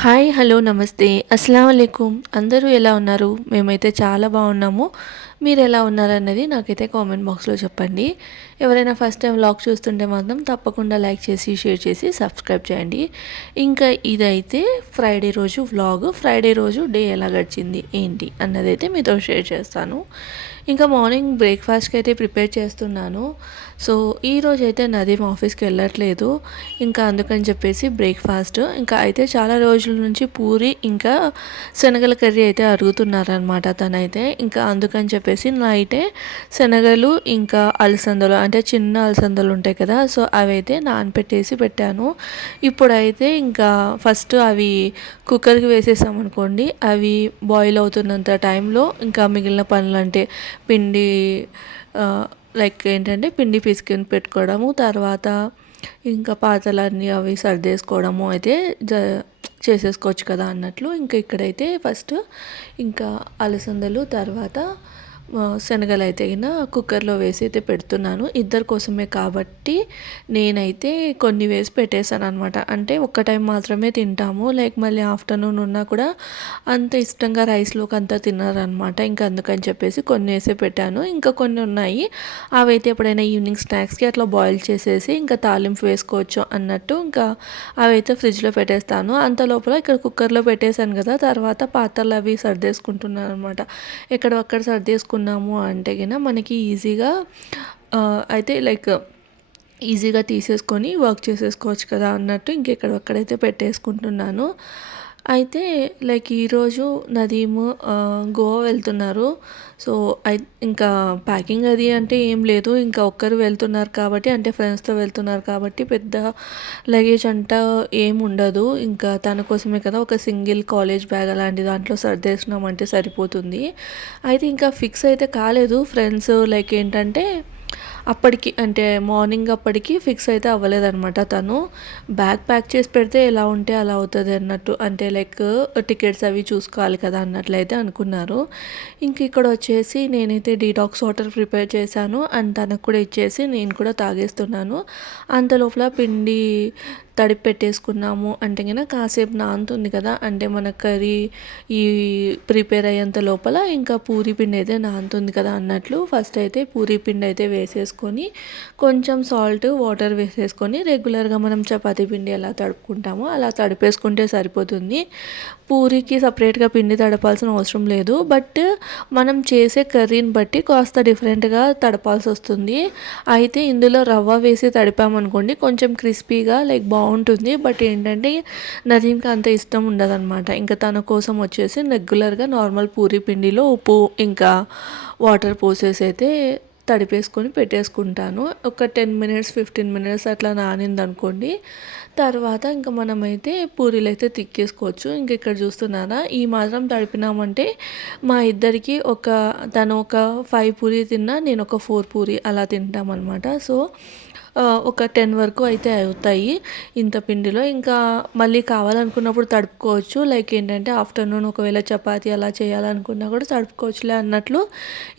Hi hello నమస్తే. అస్సలం అందరూ ఎలా ఉన్నారు? మేమైతే చాలా బాగున్నాము. మీరు ఎలా ఉన్నారన్నది నాకైతే కామెంట్ బాక్స్లో చెప్పండి. ఎవరైనా ఫస్ట్ టైం వ్లాగ్ చూస్తుంటే మాత్రం తప్పకుండా లైక్ చేసి షేర్ చేసి సబ్స్క్రైబ్ చేయండి. ఇంకా ఇదైతే ఫ్రైడే రోజు వ్లాగ్. ఫ్రైడే రోజు డే ఎలా గడిచింది ఏంటి అన్నది అయితే మీతో షేర్ చేస్తాను. ఇంకా మార్నింగ్ బ్రేక్ఫాస్ట్కి అయితే ప్రిపేర్ చేస్తున్నాను. సో ఈరోజు అయితే నదీం ఆఫీస్కి వెళ్ళట్లేదు. ఇంకా అందుకని చెప్పేసి బ్రేక్ఫాస్ట్. ఇంకా అయితే చాలా రోజుల నుంచి పూరి ఇంకా శనగల కర్రీ అయితే అడుగుతున్నారనమాట తనైతే. ఇంకా అందుకని చెప్పేసి నైటే శనగలు ఇంకా అలసందలు అంటే చిన్న అలసందలు ఉంటాయి కదా సో అవైతే నానపెట్టేసి పెట్టాను. ఇప్పుడైతే ఇంకా ఫస్ట్ అవి కుక్కర్కి వేసేసామనుకోండి అవి బాయిల్ అవుతున్నంత టైంలో ఇంకా మిగిలిన పనులు అంటే పిండి లైక్ ఏంటంటే పిండి పిసికిని పెట్టుకోవడము తర్వాత ఇంకా పాతలన్నీ అవి సర్దేసుకోవడము అయితే జ చేసేసుకోవచ్చు కదా అన్నట్లు. ఇంకా ఇక్కడైతే ఫస్ట్ ఇంకా అలసందలు తర్వాత శనగలు అయితే కుక్కర్లో వేసి అయితే పెడుతున్నాను. ఇద్దరి కోసమే కాబట్టి నేనైతే కొన్ని వేసి పెట్టేశాను అనమాట అంటే ఒక్క టైం మాత్రమే తింటాము. లైక్ మళ్ళీ ఆఫ్టర్నూన్ ఉన్నా కూడా అంత ఇష్టంగా రైస్లోకి అంతా తిన్నారనమాట ఇంకా అందుకని చెప్పేసి కొన్ని వేసే పెట్టాను. ఇంకా కొన్ని ఉన్నాయి. అవి అయితే ఎప్పుడైనా ఈవినింగ్ స్నాక్స్కి అట్లా బాయిల్ చేసేసి ఇంకా తాలింపు వేసుకోవచ్చు అన్నట్టు ఇంకా అవి అయితే ఫ్రిడ్జ్లో పెట్టేస్తాను. అంత లోపల ఇక్కడ కుక్కర్లో పెట్టేశాను కదా తర్వాత పాత్రలు అవి సర్దేసుకుంటున్నాను అనమాట ఎక్కడొక్కడ సర్దేసుకుని తీసుకున్నాము అంటే కన్నా మనకి ఈజీగా అయితే లైక్ ఈజీగా తీసేసుకొని వర్క్ చేసేసుకోవచ్చు కదా అన్నట్టు ఇంకెక్కడొక్కడైతే పెట్టేసుకుంటున్నాను. అయితే లైక్ ఈరోజు నదీము గోవా వెళ్తున్నారు. సో ఇంకా ప్యాకింగ్ అది అంటే ఏం లేదు. ఇంకా ఒక్కరు వెళ్తున్నారు కాబట్టి అంటే ఫ్రెండ్స్తో వెళ్తున్నారు కాబట్టి పెద్ద లగేజ్ అంట ఏం ఉండదు. ఇంకా తన కోసమే కదా ఒక సింగిల్ కాలేజ్ బ్యాగ్ అలాంటి దాంట్లో సర్దేసినామంటే సరిపోతుంది. అయితే ఇంకా ఫిక్స్ అయితే కాలేదు. ఫ్రెండ్స్ లైక్ ఏంటంటే అప్పటికి అంటే మార్నింగ్ అప్పటికి ఫిక్స్ అయితే అవ్వలేదనమాట తను. బ్యాగ్ ప్యాక్ చేసి పెడితే ఎలా ఉంటే అలా అవుతుంది అన్నట్టు అంటే లైక్ టికెట్స్ అవి చూసుకోవాలి కదా అన్నట్లయితే అనుకున్నారు. ఇంక ఇక్కడ వచ్చేసి నేనైతే డీటాక్స్ వాటర్ ప్రిపేర్ చేశాను అండ్ తనకు కూడా ఇచ్చేసి నేను కూడా తాగేస్తున్నాను. అంత లోపల పిండి తడిపి పెట్టేసుకున్నాము అంటే కనుక కాసేపు నానుతుంది కదా అంటే మన కర్రీ ఈ ప్రిపేర్ అయ్యేంత లోపల ఇంకా పూరి పిండి అయితే నానుతుంది కదా అన్నట్లు ఫస్ట్ అయితే పూరి పిండి అయితే వేసేసుకొని కొంచెం సాల్ట్ వాటర్ వేసేసుకొని రెగ్యులర్గా మనం చపాతీ పిండి ఎలా తడుపుకుంటామో అలా తడిపేసుకుంటే సరిపోతుంది. పూరికి సపరేట్గా పిండి తడపాల్సిన అవసరం లేదు. బట్ మనం చేసే కర్రీని బట్టి కాస్త డిఫరెంట్గా తడపాల్సి వస్తుంది. అయితే ఇందులో రవ్వ వేసి తడిపామనుకోండి కొంచెం క్రిస్పీగా లైక్ బాగుంటుంది. బాగుంటుంది బట్ ఏంటంటే నదీంకి అంత ఇష్టం ఉండదన్నమాట. ఇంకా తన కోసం వచ్చేసి రెగ్యులర్గా నార్మల్ పూరి పిండిలో ఉప్పు ఇంకా వాటర్ పోసేసి అయితే తడిపేసుకొని పెట్టేసుకుంటాను. ఒక టెన్ మినిట్స్ ఫిఫ్టీన్ మినిట్స్ అట్లా నానింది అనుకోండి తర్వాత ఇంకా మనమైతే పూరీలు అయితే తిక్కేసుకోవచ్చు. ఇంక ఇక్కడ చూస్తున్నారా ఈ మాత్రం తడిపినామంటే మా ఇద్దరికి ఒక తను ఒక ఫైవ్ పూరి తిన్నా నేను ఒక ఫోర్ పూరి అలా తింటామన్నమాట. సో ఒక టెన్ వరకు అయితే అవుతాయి ఇంత పిండిలో. ఇంకా మళ్ళీ కావాలనుకున్నప్పుడు తడుపుకోవచ్చు. లైక్ ఏంటంటే ఆఫ్టర్నూన్ ఒకవేళ చపాతీ అలా చేయాలనుకున్నా కూడా తడుపుకోవచ్చులే అన్నట్లు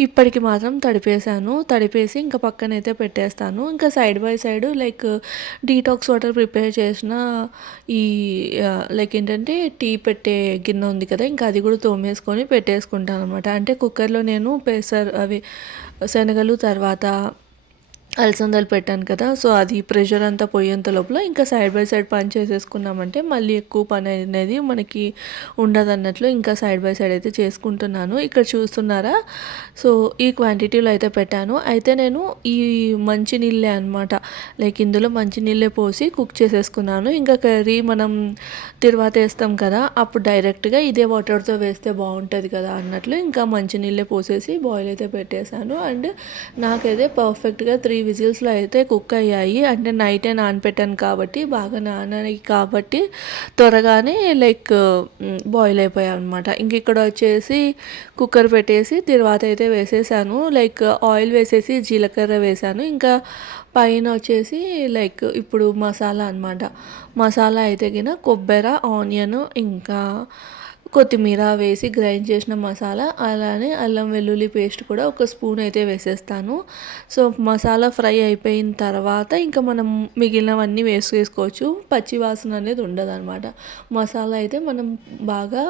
ఇప్పటికి మాత్రం తడిపేశాను. తడిపేసి ఇంకా పక్కన అయితే పెట్టేస్తాను. ఇంకా side by side like detox water prepare చేసిన ఈ లైక్ ఏంటంటే టీ పెట్టే గిన్నె ఉంది కదా ఇంకా అది కూడా తోమేసుకొని పెట్టేసుకుంటాను అనమాట అంటే కుక్కర్లో నేను పెసర్ అవి శనగలు తర్వాత అలసందలు పెట్టాను కదా సో అది ప్రెషర్ అంతా పోయేంత లోపల ఇంకా సైడ్ బై సైడ్ పని చేసేసుకున్నామంటే మళ్ళీ ఎక్కువ పని అనేది మనకి ఉండదు అన్నట్లు ఇంకా సైడ్ బై సైడ్ అయితే చేసుకుంటున్నాను. ఇక్కడ చూస్తున్నారా? సో ఈ క్వాంటిటీలో అయితే పెట్టాను. అయితే నేను ఈ మంచి నీళ్ళే అనమాట లైక్ ఇందులో మంచి నీళ్ళే పోసి కుక్ చేసేసుకున్నాను. ఇంకా కర్రీ మనం తిరువాత వేస్తాం కదా అప్పుడు డైరెక్ట్గా ఇదే వాటర్తో వేస్తే బాగుంటుంది కదా అన్నట్లు ఇంకా మంచి నీళ్ళే పోసేసి బాయిల్ అయితే పెట్టేశాను. అండ్ నాకైతే పర్ఫెక్ట్గా త్రీ విజిల్స్లో అయితే కుక్ అయ్యాయి. అంటే నైటే నానపెట్టాను కాబట్టి బాగా నానాయి కాబట్టి త్వరగానే లైక్ బాయిల్ అయిపోయాయి అనమాట ఇంక ఇక్కడ వచ్చేసి కుక్కర్ పెట్టేసి తర్వాత అయితే వేసేసాను. లైక్ ఆయిల్ వేసేసి జీలకర్ర వేసాను. ఇంకా పైన వచ్చేసి లైక్ ఇప్పుడు మసాలా అనమాట మసాలా అయితే కింద కొబ్బరి ఆనియన్ ఇంకా కొత్తిమీర వేసి గ్రైండ్ చేసిన మసాలా అలానే అల్లం వెల్లుల్లి పేస్ట్ కూడా ఒక స్పూన్ అయితే వేసేస్తాను. సో మసాలా ఫ్రై అయిపోయిన తర్వాత ఇంకా మనం మిగిలినవన్నీ వేసుకోవచ్చు. పచ్చి వాసన అనేది ఉండదు అనమాట మసాలా అయితే మనం బాగా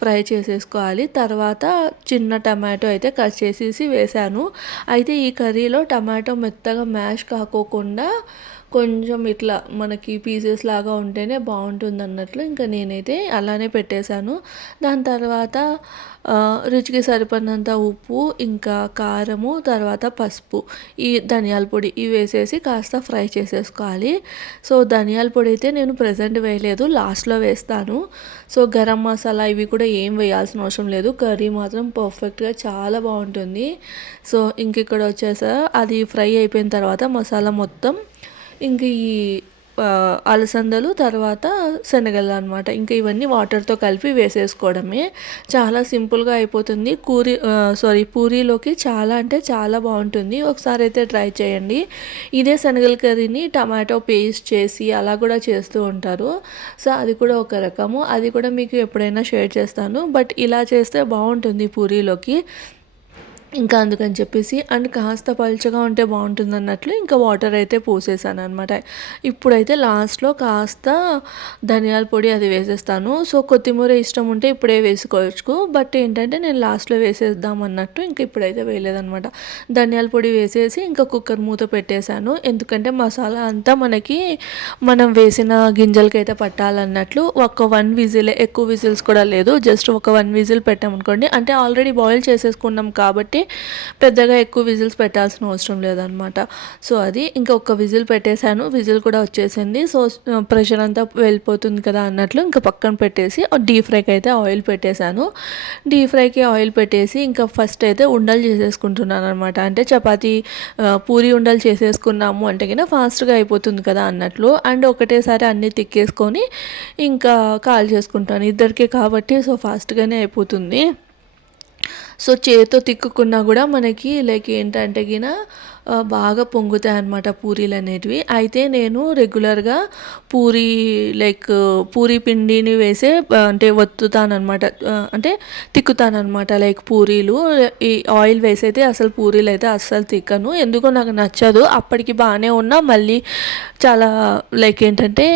ఫ్రై చేసేసుకోవాలి. తర్వాత చిన్న టమాటో అయితే కట్ చేసేసి వేసాను. అయితే ఈ కర్రీలో టమాటో మెత్తగా మ్యాష్ కాకోకుండా కొంచెం ఇట్లా మనకి పీసెస్ లాగా ఉంటేనే బాగుంటుంది అన్నట్లు ఇంకా నేనైతే అలానే పెట్టేశాను. దాని తర్వాత రుచికి సరిపడినంత ఉప్పు ఇంకా కారము తర్వాత పసుపు ఈ ధనియాల పొడి ఇవి వేసేసి కాస్త ఫ్రై చేసేసుకోవాలి. సో ధనియాల పొడి అయితే నేను ప్రజెంట్ వేయలేదు లాస్ట్లో వేస్తాను. సో గరం మసాలా ఇవి కూడా ఏం వేయాల్సిన అవసరం లేదు కర్రీ మాత్రం పర్ఫెక్ట్గా చాలా బాగుంటుంది. సో ఇంక ఇక్కడ వచ్చేసా అది ఫ్రై అయిపోయిన తర్వాత మసాలా మొత్తం ఇంక ఈ అలసందలు తర్వాత శనగలు అనమాట ఇంకా ఇవన్నీ వాటర్తో కలిపి వేసేసుకోవడమే. చాలా సింపుల్గా అయిపోతుంది. కూరి సారీ పూరీలోకి చాలా అంటే చాలా బాగుంటుంది. ఒకసారి అయితే ట్రై చేయండి. ఇదే శనగల కర్రీని టమాటో పేస్ట్ చేసి అలా కూడా చేస్తూ ఉంటారు. సో అది కూడా ఒక రకము. అది కూడా మీకు ఎప్పుడైనా షేర్ చేస్తాను. బట్ ఇలా చేస్తే బాగుంటుంది పూరీలోకి. ఇంకా అందుకని చెప్పేసి అండ్ కాస్త పలుచగా ఉంటే బాగుంటుంది అన్నట్లు ఇంకా వాటర్ అయితే పోసేసాను అనమాట ఇప్పుడైతే లాస్ట్లో కాస్త ధనియాల పొడి అది వేసేస్తాను. సో కొత్తిమీర ఇష్టం ఉంటే ఇప్పుడే వేసుకోవచ్చు. బట్ ఏంటంటే నేను లాస్ట్లో వేసేద్దాం అన్నట్టు ఇంకా ఇప్పుడైతే వేయలేదనమాట ధనియాల పొడి వేసేసి ఇంకా కుక్కర్ మూత పెట్టేశాను. ఎందుకంటే మసాలా అంతా మనకి మనం వేసిన గింజలకైతే పట్టాలన్నట్లు ఒక వన్ విజిల్ ఎక్కువ విజిల్స్ కూడా లేదు. జస్ట్ ఒక వన్ విజిల్ పెట్టామనుకోండి. అంటే ఆల్రెడీ బాయిల్ చేసేసుకున్నాం కాబట్టి కాబట్టి పెద్దగా ఎక్కువ విజిల్స్ పెట్టాల్సిన అవసరం లేదనమాట సో అది ఇంకా ఒక విజిల్ పెట్టేశాను. విజిల్ కూడా వచ్చేసింది. సో ప్రెషర్ అంతా వెళ్ళిపోతుంది కదా అన్నట్లు ఇంకా పక్కన పెట్టేసి డీప్ ఫ్రైకి అయితే ఆయిల్ పెట్టేశాను. డీప్ ఫ్రైకి ఆయిల్ పెట్టేసి ఇంకా ఫస్ట్ అయితే ఉండలు చేసేసుకుంటున్నాను అనమాట అంటే చపాతీ పూరి ఉండలు చేసేసుకున్నాము అంటే కింద ఫాస్ట్గా అయిపోతుంది కదా అన్నట్లు. అండ్ ఒకటేసారి అన్నీ తిక్కేసుకొని ఇంకా కాల్ చేసుకుంటాను. ఇద్దరికే కాబట్టి సో ఫాస్ట్గానే అయిపోతుంది. సో చేతితో తిక్కుకున్నా కూడా మనకి లైక్ ఏంటంటే గిన బాగా పొంగుతాయి అన్నమాట పూరీలు అనేటివి. అయితే నేను రెగ్యులర్గా పూరీ లైక్ పూరి పిండిని వేసే అంటే వత్తుతానమాట అంటే తిక్కుతానమాట లైక్ పూరీలు. ఈ ఆయిల్ వేసైతే అసలు పూరీలు అయితే అస్సలు తిక్కను. ఎందుకో నాకు నచ్చదు. అప్పటికి బాగానే ఉన్నా మళ్ళీ చాలా లైక్ ఏంటంటే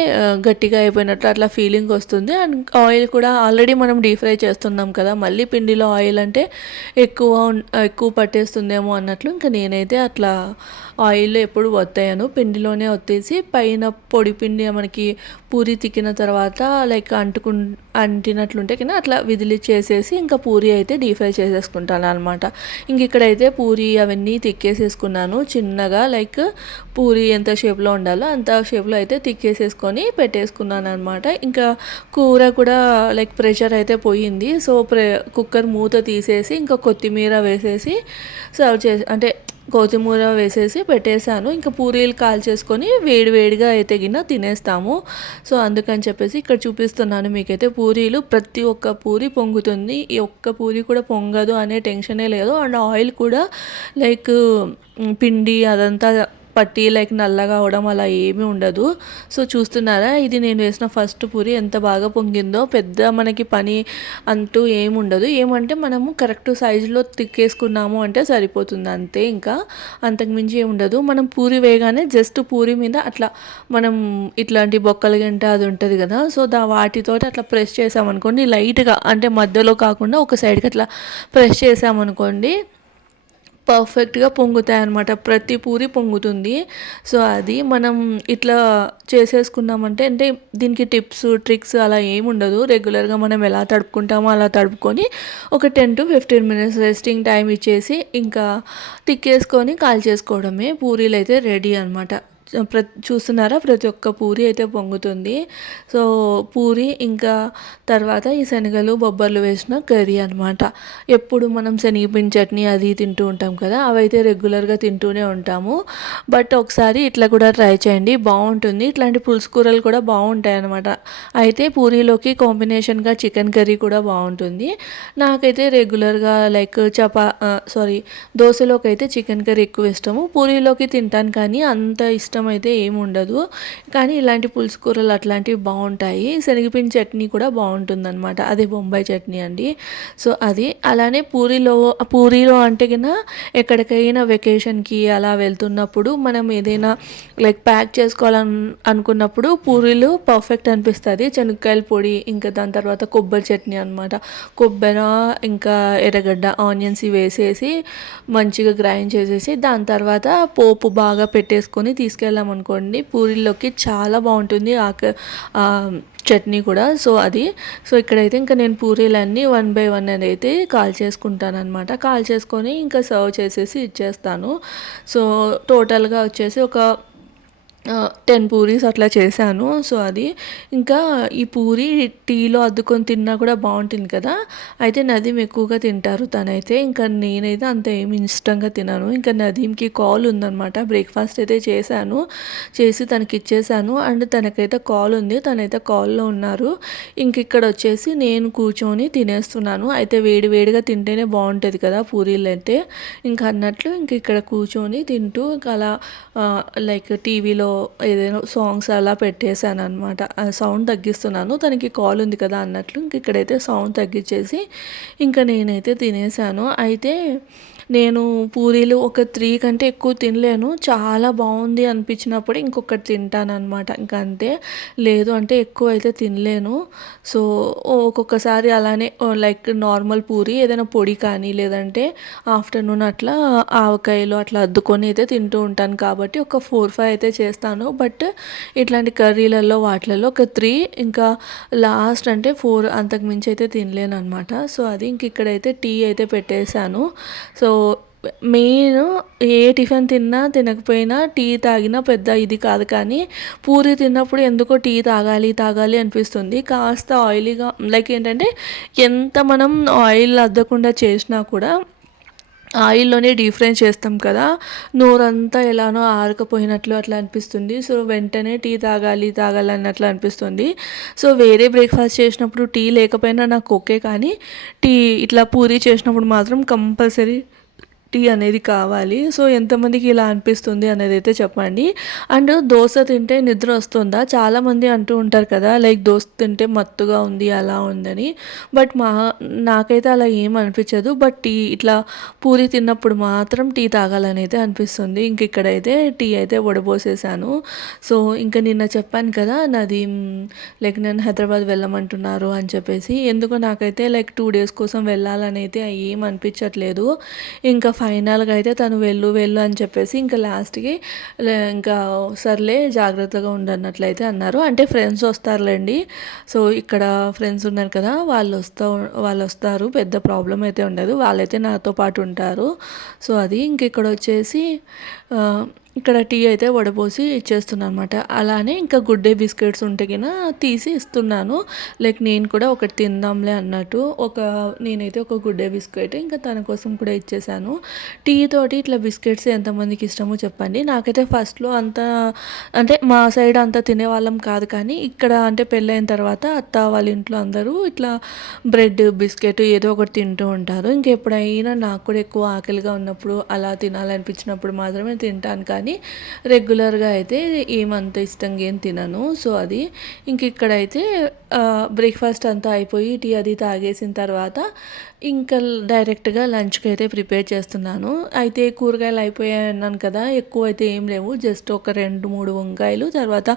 గట్టిగా అయిపోయినట్లు అట్లా ఫీలింగ్ వస్తుంది. అండ్ ఆయిల్ కూడా ఆల్రెడీ మనం డీప్ ఫ్రై చేస్తున్నాం కదా మళ్ళీ పిండిలో ఆయిల్ అంటే ఎక్కువ ఎక్కువ పట్టేస్తుందేమో అన్నట్లు ఇంకా నేనైతే అట్లా ఆయిల్లో ఎప్పుడు వత్తాయను పిండిలోనే వత్తేసి పైన పొడి పిండి మనకి పూరి తిక్కిన తర్వాత లైక్ అంటుకు అంటినట్లుంటే కింద అట్లా విదిలి చేసేసి ఇంకా పూరి అయితే డీప్ ఫ్రై చేసేసుకుంటాను అనమాట ఇంక ఇక్కడైతే పూరి అవన్నీ తిక్కేసేసుకున్నాను. చిన్నగా లైక్ పూరి ఎంత షేప్లో ఉండాలో అంత షేప్లో అయితే తిక్కేసేసుకొని పెట్టేసుకున్నాను అనమాట ఇంకా కూర కూడా లైక్ ప్రెషర్ అయితే పోయింది. సో ప్రె కుక్కర్ మూత తీసేసి ఇంకా కొత్తిమీర వేసేసి సర్వ్ చేసి అంటే కొత్తిమూర వేసేసి పెట్టేశాను. ఇంకా పూరీలు కాల్చేసుకొని వేడివేడిగా అయితే గిన్న తినేస్తాము. సో అందుకని చెప్పేసి ఇక్కడ చూపిస్తున్నాను మీకైతే పూరీలు. ప్రతి ఒక్క పూరి పొంగుతుంది. ఈ ఒక్క పూరి కూడా పొంగదు అనే టెన్షనే లేదు. అండ్ ఆయిల్ కూడా లైక్ పిండి అదంతా పట్టి లైక్ నల్లగా అవడం అలా ఏమీ ఉండదు. సో చూస్తున్నారా? ఇది నేను వేసిన ఫస్ట్ పూరి ఎంత బాగా పొంగిందో. పెద్ద మనకి పని అంటూ ఏమి ఉండదు. ఏమంటే మనము కరెక్ట్ సైజులో తిక్కేసుకున్నాము అంటే సరిపోతుంది. అంతే ఇంకా అంతకుమించి ఏమి ఉండదు. మనం పూరి వేయగానే జస్ట్ పూరి మీద అట్లా మనం ఇట్లాంటి బొక్కలు గంట అది ఉంటుంది కదా. సో దా వాటితో అట్లా ప్రెస్ చేసామనుకోండి లైట్గా అంటే మధ్యలో కాకుండా ఒక సైడ్కి అట్లా ప్రెస్ చేసామనుకోండి పర్ఫెక్ట్గా పొంగుతాయి అనమాట ప్రతి పూరి పొంగుతుంది. సో అది మనం ఇట్లా చేసేసుకున్నామంటే అంటే దీనికి టిప్స్ ట్రిక్స్ అలా ఏమి ఉండదు. రెగ్యులర్గా మనం ఎలా తడుపుకుంటామో అలా తడుపుకొని ఒక ten to fifteen minutes resting time ఇచ్చేసి ఇంకా తిక్కేసుకొని కాల్ చేసుకోవడమే పూరీలు అయితే రెడీ అనమాట ప్ర చూస్తున్నారా? ప్రతి ఒక్క పూరి అయితే పొంగుతుంది. సో పూరి ఇంకా తర్వాత ఈ శనగలు బొబ్బర్లు వేసిన కర్రీ అనమాట ఎప్పుడు మనం శనగపిండి చట్నీ అది తింటూ ఉంటాం కదా అవైతే రెగ్యులర్గా తింటూనే ఉంటాము. బట్ ఒకసారి ఇట్లా కూడా ట్రై చేయండి బాగుంటుంది. ఇట్లాంటి పులుసు కూరలు కూడా బాగుంటాయి అనమాట అయితే పూరీలోకి కాంబినేషన్గా చికెన్ కర్రీ కూడా బాగుంటుంది. నాకైతే రెగ్యులర్గా లైక్ చపా సారీ దోశలోకి అయితే చికెన్ కర్రీ ఎక్కువ ఇష్టము. పూరీలోకి తింటాను కానీ అంత ఇష్టం ఇష్టం అయితే ఏమి ఉండదు కానీ ఇలాంటి పులుసు కూరలు అట్లాంటివి బాగుంటాయి శనగపిండి చట్నీ కూడా బాగుంటుంది అనమాట అది బొంబాయి చట్నీ అండి. సో అది. అలానే పూరిలో పూరిలో అంటే కింద ఎక్కడికైనా వెకేషన్కి అలా వెళ్తున్నప్పుడు మనం ఏదైనా లైక్ ప్యాక్ చేసుకోవాలని అనుకున్నప్పుడు పూరీలు పర్ఫెక్ట్ అనిపిస్తుంది. శనక్కాయల పొడి ఇంకా దాని తర్వాత కొబ్బరి చట్నీ అనమాట కొబ్బరి ఇంకా ఎర్రగడ్డ ఆనియన్స్ వేసేసి మంచిగా గ్రైండ్ చేసేసి దాని తర్వాత పోపు బాగా పెట్టేసుకొని తీసుకెళ్ళామనుకోండి పూరీల్లోకి చాలా బాగుంటుంది ఆక చట్నీ కూడా. సో అది. సో ఇక్కడైతే ఇంకా నేను పూరీలన్నీ వన్ బై వన్ అనేది అయితే కాల్ చేసుకుంటాను అనమాట కాల్ చేసుకొని ఇంకా సర్వ్ చేసేసి ఇచ్చేస్తాను. సో టోటల్గా వచ్చేసి ఒక టెన్ పూరీస్ అట్లా చేశాను. సో అది ఇంకా ఈ పూరి టీలో అద్దుకొని తిన్నా కూడా బాగుంటుంది కదా. అయితే నదీం ఎక్కువగా తింటారు తనైతే. ఇంకా నేనైతే అంత ఏమి ఇష్టంగా తినను. ఇంకా నదీంకి కాల్ ఉందనమాట బ్రేక్ఫాస్ట్ అయితే చేశాను. చేసి తనకి ఇచ్చేసాను అండ్ తనకైతే కాల్ ఉంది. తనైతే కాల్లో ఉన్నారు. ఇంక ఇక్కడ వచ్చేసి నేను కూర్చొని తినేస్తున్నాను. అయితే వేడి వేడిగా తింటేనే బాగుంటుంది కదా పూరీలు అయితే. ఇంకా అన్నట్లు ఇంక ఇక్కడ కూర్చొని తింటూ ఇంకా అలా లైక్ టీవీలో ఏదైనా సాంగ్స్ అలా పెట్టేశాను అనమాట సౌండ్ తగ్గిస్తున్నాను. తనకి కాల్ ఉంది కదా అన్నట్లు ఇంక ఇక్కడైతే సౌండ్ తగ్గించేసి ఇంకా నేనైతే తినేసాను అయితే నేను పూరీలు ఒక త్రీ కంటే ఎక్కువ తినలేను. చాలా బాగుంది అనిపించినప్పుడు ఇంకొకటి తింటానమాట అనమాట ఇంకా అంతే. లేదు అంటే ఎక్కువ అయితే తినలేను. సో ఒక్కొక్కసారి అలానే లైక్ నార్మల్ పూరి ఏదైనా పొడి కానీ లేదంటే ఆఫ్టర్నూన్ అట్లా ఆవకాయలు అట్లా అద్దుకొని అయితే తింటూ ఉంటాను. కాబట్టి ఒక ఫోర్ ఫైవ్ అయితే చేస్తాను. బట్ ఇట్లాంటి కర్రీలలో వాటిలలో ఒక త్రీ ఇంకా లాస్ట్ అంటే ఫోర్ అంతకు మించి అయితే తినలేను అనమాట సో అది ఇంక ఇక్కడైతే టీ అయితే పెట్టేశాను. సో మెయిన్ ఏ టిఫిన్ తిన్నా తినకపోయినా టీ తాగినా పెద్ద ఇది కాదు కానీ పూరి తిన్నప్పుడు ఎందుకో టీ తాగాలి తాగాలి అనిపిస్తుంది. కాస్త ఆయిలీగా లైక్ ఏంటంటే ఎంత మనం ఆయిల్ అద్దకుండా చేసినా కూడా ఆయిల్లోనే డీప్ ఫ్రై చేస్తాం కదా నోరంతా ఎలానో ఆరకపోయినట్లు అట్లా అనిపిస్తుంది. సో వెంటనే టీ తాగాలి తాగాలి అన్నట్లు అనిపిస్తుంది. సో వేరే బ్రేక్ఫాస్ట్ చేసినప్పుడు టీ లేకపోయినా నాకు ఓకే కానీ టీ ఇట్లా పూరి చేసినప్పుడు మాత్రం కంపల్సరీ టీ అనేది కావాలి. సో ఎంతమందికి ఇలా అనిపిస్తుంది అనేది అయితే చెప్పండి. అండ్ దోశ తింటే నిద్ర వస్తుందా? చాలామంది అంటూ ఉంటారు కదా లైక్ దోశ తింటే మత్తుగా ఉంది అలా ఉందని. బట్ మా నాకైతే అలా ఏం అనిపించదు. బట్ టీ ఇట్లా పూరి తిన్నప్పుడు మాత్రం టీ తాగాలని అయితే అనిపిస్తుంది. ఇంక ఇక్కడైతే టీ అయితే వడబోసేసాను. సో ఇంకా నిన్న చెప్పాను కదా నాది లైక్ నేను హైదరాబాద్ వెళ్ళమంటున్నారు అని చెప్పేసి. ఎందుకో నాకైతే లైక్ టూ డేస్ కోసం వెళ్ళాలని అయితే ఏం అనిపించట్లేదు. ఇంకా ఫైనల్గా అయితే తను వెళ్ళు వెళ్ళు అని చెప్పేసి ఇంకా లాస్ట్కి ఇంకా సర్లే జాగ్రత్తగా ఉండన్నట్లయితే అన్నారు. అంటే ఫ్రెండ్స్ వస్తారులేండి. సో ఇక్కడ ఫ్రెండ్స్ ఉన్నారు కదా వాళ్ళు వస్తూ వాళ్ళు వస్తారు పెద్ద ప్రాబ్లం అయితే ఉండదు. వాళ్ళైతే నాతో పాటు ఉంటారు. సో అది ఇంక ఇక్కడ వచ్చేసి ఇక్కడ టీ అయితే వడపోసి ఇచ్చేస్తున్నాను అనమాట అలానే ఇంకా గుడ్ డే బిస్కెట్స్ ఉంటే కినా తీసి ఇస్తున్నాను. లైక్ నేను కూడా ఒకటి తిందాంలే అన్నట్టు. ఒక నేనైతే ఒక గుడ్ డే బిస్కెట్ ఇంకా తన కోసం కూడా ఇచ్చేసాను. టీ తోటి ఇట్లా బిస్కెట్స్ ఎంతమందికి ఇష్టమో చెప్పండి. నాకైతే ఫస్ట్లో అంత అంటే మా సైడ్ అంతా తినేవాళ్ళం కాదు కానీ ఇక్కడ అంటే పెళ్ళైన తర్వాత అత్త వాళ్ళ ఇంట్లో అందరూ ఇట్లా బ్రెడ్ బిస్కెట్ ఏదో ఒకటి తింటూ ఉంటారు. ఇంకెప్పుడైనా నాకు కూడా ఎక్కువ ఆకలిగా ఉన్నప్పుడు అలా తినాలనిపించినప్పుడు మాత్రమే తింటాను కానీ రెగ్యులర్గా అయితే ఏమంత ఇష్టంగా ఏం తినను. సో అది ఇంక ఇక్కడైతే బ్రేక్ఫాస్ట్ అంతా అయిపోయి టీ అది తాగేసిన తర్వాత ఇంకా డైరెక్ట్గా లంచ్కి అయితే ప్రిపేర్ చేస్తున్నాను. అయితే కూరగాయలు అయిపోయాయి అన్నాను కదా ఎక్కువ అయితే ఏం లేవు. జస్ట్ ఒక రెండు మూడు వంకాయలు తర్వాత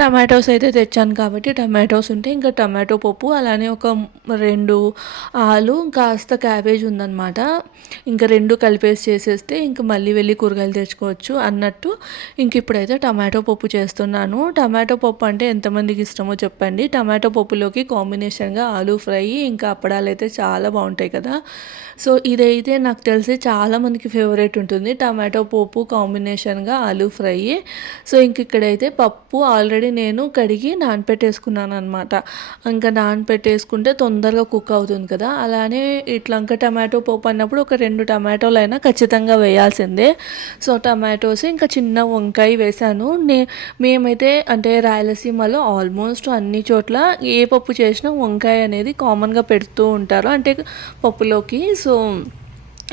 టమాటోస్ అయితే తెచ్చాను కాబట్టి టమాటోస్ ఉంటే ఇంకా టమాటో పప్పు అలానే ఒక రెండు ఆలు కాస్త క్యాబేజ్ ఉందన్నమాట. ఇంకా రెండు కలిపేసి చేసేస్తే ఇంకా మళ్ళీ వెళ్ళి కూరగాయలు తెచ్చుకోవచ్చు అన్నట్టు ఇంక ఇప్పుడైతే టమాటో పప్పు చేస్తున్నాను. టమాటో పప్పు అంటే ఎంతమందికి ఇష్టమో చెప్పండి. టమాటో పప్పులోకి కాంబినేషన్గా ఆలు ఫ్రై ఇంకా అప్పడాలు అయితే చాలా బాగుంటాయి కదా. సో ఇదైతే నాకు తెలిసి చాలామందికి ఫేవరెట్ ఉంటుంది. టమాటో పోపు కాంబినేషన్గా ఆలూ ఫ్రై. సో ఇంక ఇక్కడైతే పప్పు ఆల్రెడీ నేను కడిగి నానపెట్టేసుకున్నాను అనమాట ఇంకా నానపెట్టేసుకుంటే తొందరగా కుక్ అవుతుంది కదా. అలానే ఇట్లా ఇంకా టమాటో పోపు అన్నప్పుడు ఒక రెండు టమాటోలు అయినా ఖచ్చితంగా వేయాల్సిందే. సో టమాటోస్ ఇంకా చిన్న వంకాయ వేశాను. నే మేమైతే అంటే రాయలసీమలో ఆల్మోస్ట్ అన్ని చోట్ల ఏ పప్పు చేసినా వంకాయ అనేది కామన్గా పెడుతూ ఉంటారు. అంటే పప్పులోకి. సో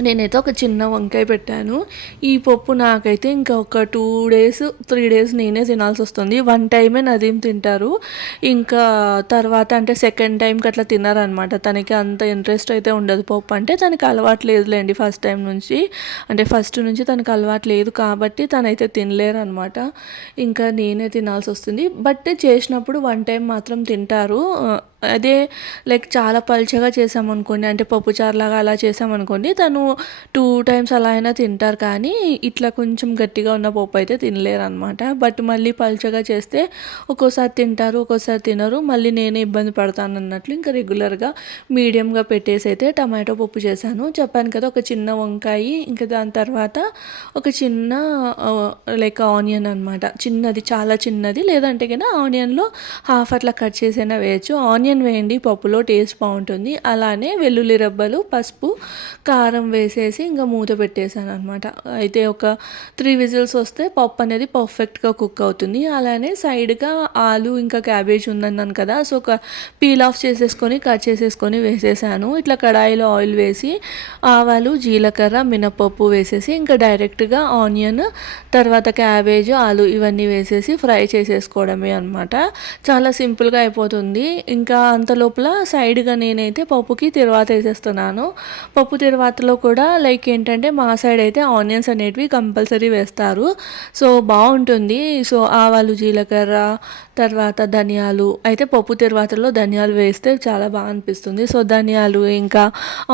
నేనైతే ఒక చిన్న వంకాయ పెట్టాను. ఈ పప్పు నాకైతే ఇంకా ఒక టూ డేస్ త్రీ డేస్ నేనే తినాల్సి వస్తుంది. వన్ టైమే నదీం తింటారు. ఇంకా తర్వాత అంటే సెకండ్ టైంకి అట్లా తిన్నారనమాట. తనకి అంత ఇంట్రెస్ట్ అయితే ఉండదు పప్పు అంటే. తనకి అలవాటు లేదులేండి ఫస్ట్ టైం నుంచి. అంటే ఫస్ట్ నుంచి తనకు అలవాటు లేదు కాబట్టి తనైతే తినలేరు అనమాట ఇంకా నేనే తినాల్సి వస్తుంది. బట్ చేసినప్పుడు వన్ టైం మాత్రం తింటారు. అదే లైక్ చాలా పలుచగా చేసామనుకోండి అంటే పప్పుచారులాగా అలా చేసామనుకోండి తను టూ టైమ్స్ అలా అయినా తింటారు కానీ ఇట్లా కొంచెం గట్టిగా ఉన్న పప్పు అయితే తినలేరు అనమాట బట్ మళ్ళీ పలుచగా చేస్తే ఒక్కోసారి తింటారు ఒక్కోసారి తినరు మళ్ళీ నేనే ఇబ్బంది పడతాను అన్నట్లు ఇంకా రెగ్యులర్గా మీడియంగా పెట్టేసి అయితే టమాటో పప్పు చేశాను. చెప్పాను కదా ఒక చిన్న వంకాయ ఇంకా దాని తర్వాత ఒక చిన్న లైక్ ఆనియన్ అనమాట చిన్నది చాలా చిన్నది లేదంటే కన్నా ఆనియన్లో హాఫ్ అట్లా కట్ చేసైనా వేయచ్చు. ఆనియన్ వేయండి పప్పులో టేస్ట్ బాగుంటుంది. అలానే వెల్లుల్లి రబ్బలు పసుపు కారం వేసేసి ఇంకా మూత పెట్టేశాను అనమాట అయితే ఒక త్రీ విజిల్స్ వస్తే పప్పు అనేది పర్ఫెక్ట్గా కుక్ అవుతుంది. అలానే సైడ్గా ఆలు ఇంకా క్యాబేజ్ ఉందన్నాను కదా సో ఒక పీల్ ఆఫ్ చేసేసుకొని కట్ చేసేసుకొని వేసేసాను. ఇట్లా కడాయిలో ఆయిల్ వేసి ఆవాలు జీలకర్ర మినపప్పు వేసేసి ఇంకా డైరెక్ట్గా ఆనియన్ తర్వాత క్యాబేజ్ ఆలు ఇవన్నీ వేసేసి ఫ్రై చేసేసుకోవడమే అనమాట చాలా సింపుల్గా అయిపోతుంది. ఇంకా అంత లోపల సైడ్గా నేనైతే పప్పుకి తిరువాత వేసేస్తున్నాను. పప్పు తిరువాతలో కూడా లైక్ ఏంటంటే మా సైడ్ అయితే ఆనియన్స్ అనేటివి కంపల్సరీ వేస్తారు. సో బాగుంటుంది. సో ఆవాలు జీలకర్ర తర్వాత ధనియాలు అయితే పప్పు తిరువాతలో ధనియాలు వేస్తే చాలా బాగా అనిపిస్తుంది. సో ధనియాలు ఇంకా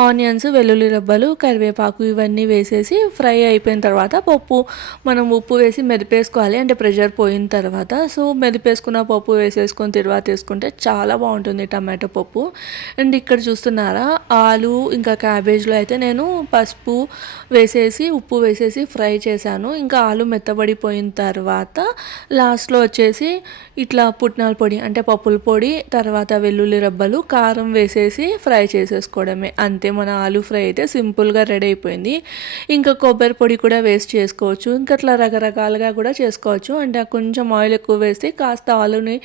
ఆనియన్స్ వెల్లుల్లి రబ్బలు కరివేపాకు ఇవన్నీ వేసేసి ఫ్రై అయిపోయిన తర్వాత పప్పు మనం ఉప్పు వేసి మెదిపేసుకోవాలి. అంటే ప్రెషర్ పోయిన తర్వాత సో మెదిపేసుకున్న పప్పు వేసేసుకొని తర్వాత వేసుకుంటే చాలా బాగుంటుంది టమాటో పప్పు. అండ్ ఇక్కడ చూస్తున్నారా ఆలు ఇంకా క్యాబేజ్లో అయితే నేను పసుపు వేసేసి ఉప్పు వేసేసి ఫ్రై చేశాను. ఇంకా ఆలు మెత్తబడిపోయిన తర్వాత లాస్ట్లో వచ్చేసి ఇట్లా ఇట్లా పుట్నాల పొడి అంటే పప్పుల పొడి తర్వాత వెల్లుల్లి రబ్బలు కారం వేసేసి ఫ్రై చేసేసుకోవడమే. అంతే మన ఆలు ఫ్రై అయితే సింపుల్గా రెడీ అయిపోయింది. ఇంకా కొబ్బరి పొడి కూడా వేస్ట్ చేసుకోవచ్చు. ఇంకా అట్లా రకరకాలుగా కూడా చేసుకోవచ్చు. అంటే కొంచెం ఆయిల్ ఎక్కువ వేస్తే కాస్త ఆలుని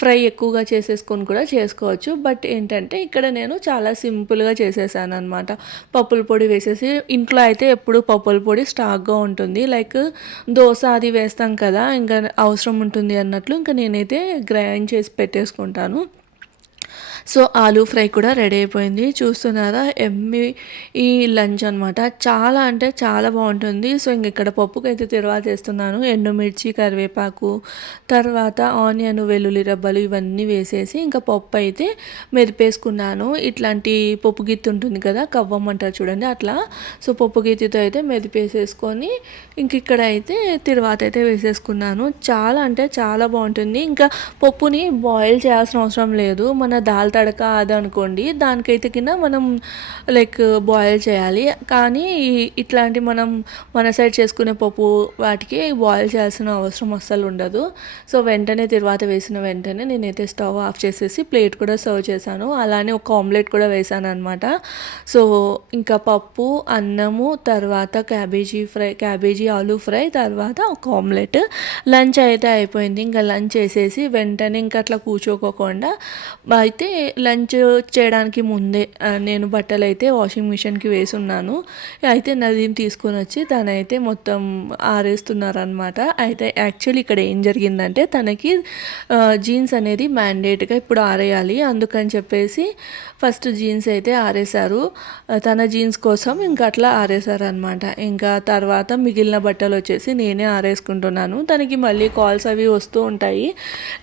ఫ్రై ఎక్కువగా చేసేసుకొని కూడా చేసుకోవచ్చు. బట్ ఏంటంటే ఇక్కడ నేను చాలా సింపుల్గా చేసేసాను అనమాట పప్పుల పొడి వేసేసి ఇంట్లో అయితే ఎప్పుడు పప్పుల పొడి స్టాక్గా ఉంటుంది. లైక్ దోశ అది వేస్తాం కదా ఇంకా అవసరం ఉంటుంది అన్నట్లు ఇంకా నేనైతే అయితే గ్రైండ్ చేసి పెట్టేసుకుంటాను. సో ఆలూ ఫ్రై కూడా రెడీ అయిపోయింది. చూస్తున్నారా? ఎమ్మి ఈ లంచ్ అనమాట చాలా అంటే చాలా బాగుంటుంది. సో ఇంక ఇక్కడ పప్పుకైతే అయితే తిరువాత వేస్తున్నాను ఎండుమిర్చి కరివేపాకు తర్వాత ఆనియన్ వెల్లుల్లి రబ్బలు ఇవన్నీ వేసేసి ఇంకా పప్పు అయితే మెదిపేసుకున్నాను ఇట్లాంటి పప్పు గిత్తి ఉంటుంది కదా కవ్వం అంటారు చూడండి అట్లా. సో పప్పు గిత్తితో అయితే మెదిపేసేసుకొని ఇంక ఇక్కడ అయితే తిరువాత అయితే వేసేసుకున్నాను. చాలా అంటే చాలా బాగుంటుంది. ఇంకా పప్పుని బాయిల్ చేయాల్సిన అవసరం లేదు. మన దాల్ తడక అది అనుకోండి దానికైతే కింద మనం లైక్ బాయిల్ చేయాలి. కానీ ఇట్లాంటి మనం మన సైడ్ చేసుకునే పప్పు వాటికి బాయిల్ చేయాల్సిన అవసరం అస్సలు ఉండదు. సో వెంటనే తర్వాత వేసిన వెంటనే నేనైతే స్టవ్ ఆఫ్ చేసేసి ప్లేట్ కూడా సర్వ్ చేశాను. అలానే ఒక ఆమ్లెట్ కూడా వేసాను అనమాట సో ఇంకా పప్పు అన్నము తర్వాత cabbage fry cabbage aloo fry తర్వాత ఒక ఆమ్లెట్. లంచ్ అయితే అయిపోయింది. ఇంకా లంచ్ చేసేసి వెంటనే ఇంకా అట్లా కూర్చోకోకుండా అయితే లంచ్ చేయడానికి ముందే నేను బట్టలు అయితే వాషింగ్ మిషన్కి వేసి ఉన్నాను అయితే నదీం తీసుకొని వచ్చి తనైతే మొత్తం ఆరేస్తున్నారనమాట అయితే యాక్చువల్లీ ఇక్కడ ఏం జరిగిందంటే తనకి జీన్స్ అనేది మ్యాండేట్గా ఇప్పుడు ఆరేయాలి. అందుకని చెప్పేసి ఫస్ట్ జీన్స్ అయితే ఆరేశారు. తన జీన్స్ కోసం ఇంకా అట్లా ఆరేశారు అనమాట ఇంకా తర్వాత మిగిలిన బట్టలు వచ్చేసి నేనే ఆరేసుకుంటున్నాను. తనకి మళ్ళీ కాల్స్ అవి వస్తూ ఉంటాయి.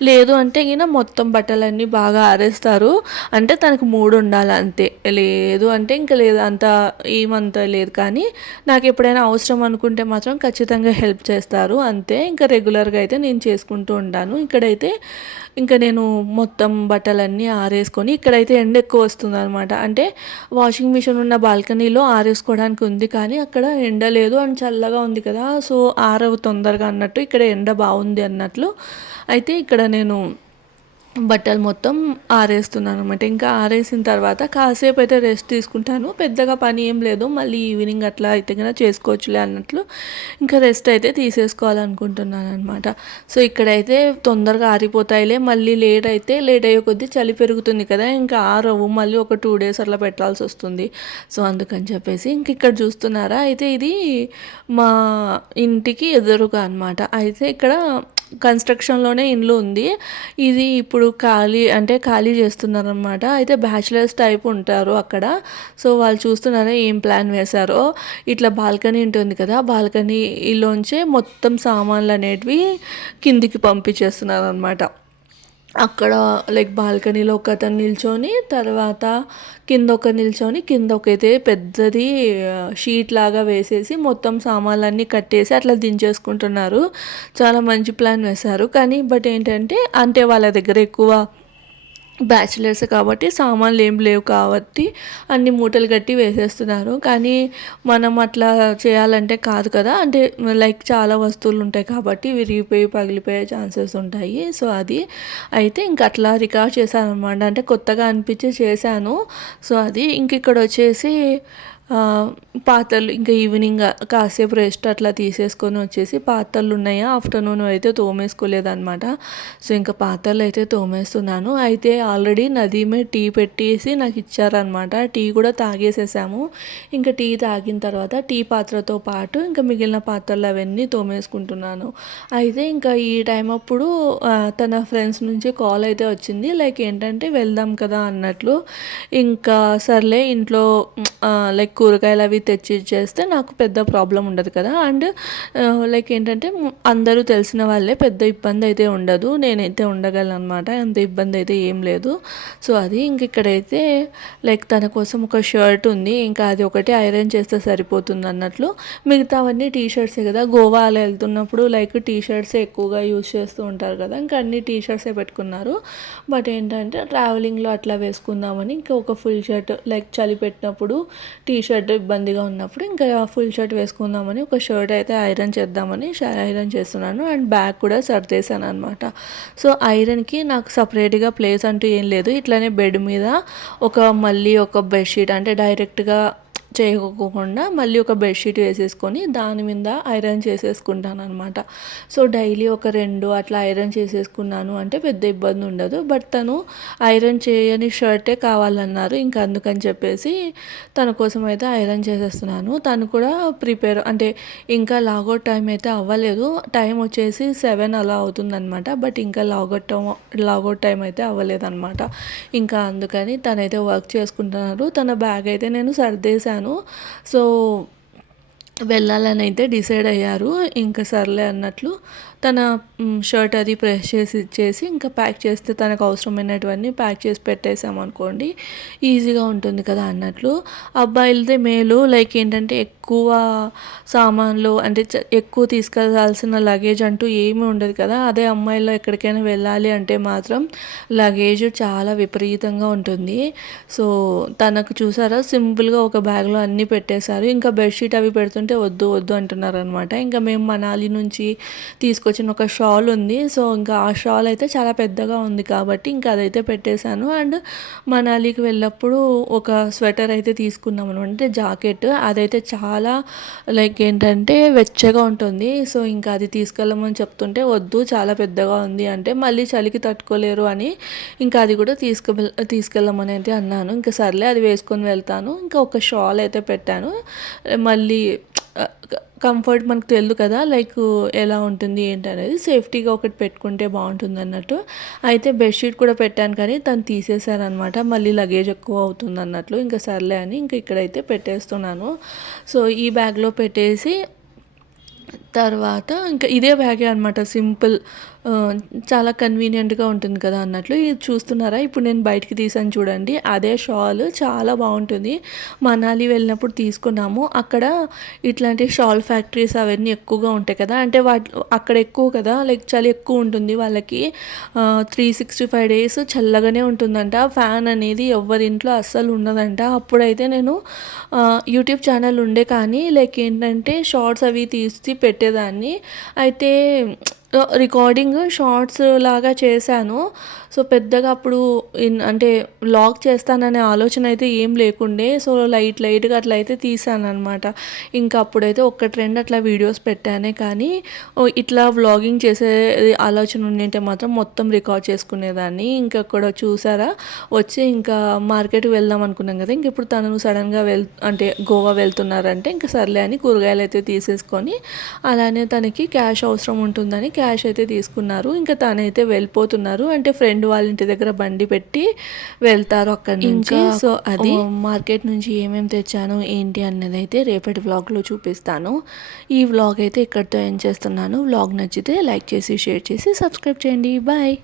లేదు అంటే ఈయన మొత్తం బట్టలన్నీ బాగా ఆరేస్తారు. అంటే తనకు మూడు ఉండాలి అంతే. లేదు అంటే ఇంకా లేదు అంత ఏమంత లేదు. కానీ నాకు ఎప్పుడైనా అవసరం అనుకుంటే మాత్రం ఖచ్చితంగా హెల్ప్ చేస్తారు. అంతే. ఇంకా రెగ్యులర్గా అయితే నేను చేసుకుంటూ ఉంటాను. ఇక్కడైతే ఇంకా నేను మొత్తం బట్టలన్నీ ఆరేసుకొని ఇక్కడైతే ఎండ ఎక్కువ వస్తుంది అనమాట అంటే వాషింగ్ మిషన్ ఉన్న బాల్కనీలో ఆరేసుకోవడానికి ఉంది కానీ అక్కడ ఎండ లేదు అని చల్లగా ఉంది కదా. సో ఆరవు తొందరగా అన్నట్టు ఇక్కడ ఎండ బాగుంది అన్నట్లు. అయితే ఇక్కడ నేను బట్టలు మొత్తం ఆరేస్తున్నాను అనమాట ఇంకా ఆరేసిన తర్వాత కాసేపు అయితే రెస్ట్ తీసుకుంటాను. పెద్దగా పని ఏం లేదు. మళ్ళీ ఈవినింగ్ అట్లా అయితే కనుక చేసుకోవచ్చులే అన్నట్లు ఇంకా రెస్ట్ అయితే తీసేసుకోవాలనుకుంటున్నాను అనమాట సో ఇక్కడైతే తొందరగా ఆరిపోతాయిలే. మళ్ళీ లేట్ అయితే లేట్ అయ్యే కొద్దీ చలి పెరుగుతుంది కదా. ఇంకా ఆరవు మళ్ళీ ఒక టూ డేస్ అట్లా పెట్టాల్సి వస్తుంది. సో అందుకని చెప్పేసి ఇంక ఇక్కడ చూస్తున్నారా? అయితే ఇది మా ఇంటికి ఎదురుగా అనమాట అయితే ఇక్కడ కన్స్ట్రక్షన్లోనే ఇండ్లు ఉంది. ఇది ఇప్పుడు ఖాళీ అంటే ఖాళీ చేస్తున్నారు అనమాట అయితే బ్యాచిలర్స్ టైప్ ఉంటారు అక్కడ. సో వాళ్ళు చూస్తున్నారా ఏం ప్లాన్ వేశారో. ఇట్లా బాల్కనీ ఉంటుంది కదా బాల్కనీలోంచే మొత్తం సామాన్లు అనేటివి కిందికి పంపించేస్తున్నారు అనమాట అక్కడ లైక్ బాల్కనీలో ఒక అతను నిల్చొని తర్వాత కింద ఒక నిల్చొని కింద ఒకైతే పెద్దది షీట్ లాగా వేసేసి మొత్తం సామాన్లన్నీ కట్టేసి అట్లా దించేసుకుంటున్నారు. చాలా మంచి ప్లాన్ వేశారు. కానీ బట్ ఏంటంటే అంటే వాళ్ళ దగ్గర ఎక్కువ బ్యాచిలర్స్ కాబట్టి సామాన్లు ఏం లేవు కాబట్టి అన్ని మూటలు కట్టి వేసేస్తున్నారు. కానీ మనం అట్లా చేయాలంటే కాదు కదా. అంటే లైక్ చాలా వస్తువులు ఉంటాయి కాబట్టి విరిగిపోయి పగిలిపోయే ఛాన్సెస్ ఉంటాయి. సో అది అయితే ఇంక అట్లా రికార్డ్ చేశాను అనమాట అంటే కొత్తగా అనిపించి చేశాను. సో అది ఇంక ఇక్కడ వచ్చేసి పాత్రలు ఇంకా ఈవినింగ్ కాసేపు రెస్ట్ అట్లా తీసేసుకొని వచ్చేసి పాత్రలు ఉన్నాయా. ఆఫ్టర్నూన్ అయితే తోమేసుకోలేదన్నమాట. సో ఇంకా పాత్రలు అయితే తోమేస్తున్నాను. అయితే ఆల్రెడీ నదీమే టీ పెట్టేసి నాకు ఇచ్చారనమాట టీ కూడా తాగేసేసాము. ఇంకా టీ తాగిన తర్వాత టీ పాత్రతో పాటు ఇంకా మిగిలిన పాత్రలు అవన్నీ తోమేసుకుంటున్నాను. అయితే ఇంకా ఈ టైం అప్పుడు తన ఫ్రెండ్స్ నుంచి కాల్ అయితే వచ్చింది. లైక్ ఏంటంటే వెళ్దాం కదా అన్నట్లు. ఇంకా సర్లే ఇంట్లో లైక్ కూరగాయలు అవి తెచ్చి చేస్తే నాకు పెద్ద ప్రాబ్లం ఉండదు కదా. అండ్ లైక్ ఏంటంటే అందరూ తెలిసిన వాళ్ళే పెద్ద ఇబ్బంది అయితే ఉండదు. నేనైతే ఉండగలను అనమాట అంత ఇబ్బంది అయితే ఏం లేదు. సో అది ఇంక ఇక్కడైతే లైక్ తన కోసం ఒక షర్ట్ ఉంది. ఇంకా అది ఒకటి ఐరన్ చేస్తే సరిపోతుంది అన్నట్లు. మిగతావన్నీ టీ షర్ట్సే కదా. గోవా అలా వెళ్తున్నప్పుడు లైక్ టీ షర్ట్సే ఎక్కువగా యూజ్ చేస్తూ ఉంటారు కదా. ఇంకా అన్ని టీ షర్ట్సే పెట్టుకున్నారు. బట్ ఏంటంటే ట్రావెలింగ్లో అట్లా వేసుకుందామని ఇంకా ఒక ఫుల్ షర్ట్ లైక్ చలి పెట్టినప్పుడు టీ షర్ట్ ఇబ్బందిగా ఉన్నప్పుడు ఇంకా ఫుల్ షర్ట్ వేసుకుందామని ఒక షర్ట్ అయితే ఐరన్ చేద్దామని ఐరన్ చేస్తున్నాను అండ్ బ్యాగ్ కూడా సర్దేశాను అనమాట సో ఐరన్కి నాకు సపరేట్గా ప్లేస్ అంటూ ఏం లేదు. ఇట్లానే బెడ్ మీద ఒక మళ్ళీ ఒక బెడ్షీట్ అంటే డైరెక్ట్గా చేయకోకుండా మళ్ళీ ఒక బెడ్షీట్ వేసేసుకొని దాని మీద ఐరన్ చేసేసుకుంటాను అనమాట సో డైలీ ఒక రెండు అట్లా ఐరన్ చేసేసుకున్నాను అంటే పెద్ద ఇబ్బంది ఉండదు. బట్ తను ఐరన్ చేయని షర్టే కావాలన్నారు. ఇంకా అందుకని చెప్పేసి తన కోసం అయితే ఐరన్ చేసేస్తున్నాను. తను కూడా ప్రిపేర్ అంటే ఇంకా లాగౌట్ టైం అయితే అవ్వలేదు. టైం వచ్చేసి సెవెన్ అలా అవుతుందనమాట బట్ ఇంకా లాగౌట్ లాగౌట్ టైం అయితే అవ్వలేదన్నమాట. ఇంకా అందుకని తనైతే వర్క్ చేసుకుంటున్నారు. తన బ్యాగ్ అయితే నేను సర్దేశాను. సో వెళ్ళాలని అయితే డిసైడ్ అయ్యారు. ఇంకా సర్లే అన్నట్లు తన షర్ట్ అది ప్రెస్ చేసి ఇచ్చేసి ఇంకా ప్యాక్ చేస్తే తనకు అవసరమైనటువన్నీ ప్యాక్ చేసి పెట్టేసాం అనుకోండి ఈజీగా ఉంటుంది కదా అన్నట్లు. అబ్బాయిలదే మేలు లైక్ ఏంటంటే ఎక్కువ సామాన్లు అంటే ఎక్కువ తీసుకెళ్ళాల్సిన లగేజ్ అంటూ ఏమీ ఉండదు కదా. అదే అమ్మాయిలో ఎక్కడికైనా వెళ్ళాలి అంటే మాత్రం లగేజ్ చాలా విపరీతంగా ఉంటుంది. సో తనకు చూసారా సింపుల్గా ఒక బ్యాగ్లో అన్నీ పెట్టేశారు. ఇంకా బెడ్షీట్ అవి పెడుతుంటే వద్దు వద్దు అంటున్నారు అనమాట ఇంకా మేము మనాలి నుంచి తీసుకొచ్చి వచ్చిన ఒక షాల్ ఉంది. సో ఇంకా ఆ షాల్ అయితే చాలా పెద్దగా ఉంది కాబట్టి ఇంకా అదైతే పెట్టేశాను. అండ్ మనాలికి వెళ్ళినప్పుడు ఒక స్వెటర్ అయితే తీసుకున్నాం అనమాట. అంటే జాకెట్. అదైతే చాలా లైక్ ఏంటంటే వెచ్చగా ఉంటుంది. సో ఇంకా అది తీసుకెళ్ళమని చెప్తుంటే వద్దు చాలా పెద్దగా ఉంది అంటే మళ్ళీ చలికి తట్టుకోలేరు అని ఇంకా అది కూడా తీసుకు తీసుకెళ్ళమని అయితే అన్నాను. ఇంకా సర్లే అది వేసుకొని వెళ్తాను. ఇంకా ఒక షాల్ అయితే పెట్టాను. మళ్ళీ కంఫర్ట్ మనకు తెలియదు కదా లైక్ ఎలా ఉంటుంది ఏంటి అనేది సేఫ్టీగా ఒకటి పెట్టుకుంటే బాగుంటుంది అన్నట్టు. అయితే బెడ్షీట్ కూడా పెట్టాను కానీ తను తీసేశారనమాట మళ్ళీ లగేజ్ ఎక్కువ అవుతుంది అన్నట్లు. ఇంకా సర్లే అని ఇంకా ఇక్కడైతే పెట్టేస్తున్నాను. సో ఈ బ్యాగ్లో పెట్టేసి తర్వాత ఇంకా ఇదే బ్యాగే అనమాట సింపుల్ చాలా కన్వీనియంట్గా ఉంటుంది కదా అన్నట్లు. ఇది చూస్తున్నారా? ఇప్పుడు నేను బయటికి తీసాను చూడండి. అదే షాల్. చాలా బాగుంటుంది. మనాలి వెళ్ళినప్పుడు తీసుకున్నాము. అక్కడ ఇట్లాంటి షాల్ ఫ్యాక్టరీస్ అవన్నీ ఎక్కువగా ఉంటాయి కదా. అంటే వాటి అక్కడ ఎక్కువ కదా. లైక్ చలి ఎక్కువ ఉంటుంది వాళ్ళకి. త్రీ సిక్స్టీ ఫైవ్ డేస్ చల్లగానే ఉంటుందంట. ఫ్యాన్ అనేది ఎవరింట్లో అస్సలు ఉండదంట. అప్పుడైతే నేను యూట్యూబ్ ఛానల్ ఉండే కానీ లైక్ ఏంటంటే షార్ట్స్ అవి తీసి పెట్టేదాన్ని. అయితే రికార్డింగ్ షార్ట్స్ లాగా చేశాను. సో పెద్దగా అప్పుడు ఇన్ అంటే వ్లాగ్ చేస్తాననే ఆలోచన అయితే ఏం లేకుండే. సో లైట్ లైట్గా అట్లా అయితే తీసాను అనమాట ఇంకా అప్పుడైతే ఒక్క ట్రెండ్ అట్లా వీడియోస్ పెట్టానే. కానీ ఇట్లా వ్లాగింగ్ చేసే ఆలోచన ఉండింటే మాత్రం మొత్తం రికార్డ్ చేసుకునేదాన్ని. ఇంకా అక్కడ చూసారా? వచ్చి ఇంకా మార్కెట్కి వెళ్దాం అనుకున్నాం కదా. ఇంక ఇప్పుడు తను సడన్గా వెల్ అంటే గోవా వెళ్తున్నారంటే ఇంకా సర్లే అని కూరగాయలు అయితే తీసేసుకొని అలానే తనకి క్యాష్ అవసరం ఉంటుందని క్యాష్ అయితే తీసుకున్నారు. ఇంకా తనైతే వెళ్ళిపోతున్నారు. అంటే ఫ్రెండ్ వాళ్ళ ఇంటి దగ్గర బండి పెట్టి వెళ్తారు అక్కడి నుంచి. సో అది మార్కెట్ నుంచి ఏమేమి తెచ్చాను ఏంటి అన్నది అయితే రేపటి వ్లాగ్లో చూపిస్తాను. ఈ వ్లాగ్ అయితే ఇక్కడితో ఏం చేస్తున్నాను. వ్లాగ్ నచ్చితే లైక్ చేసి షేర్ చేసి సబ్స్క్రైబ్ చేయండి. బాయ్.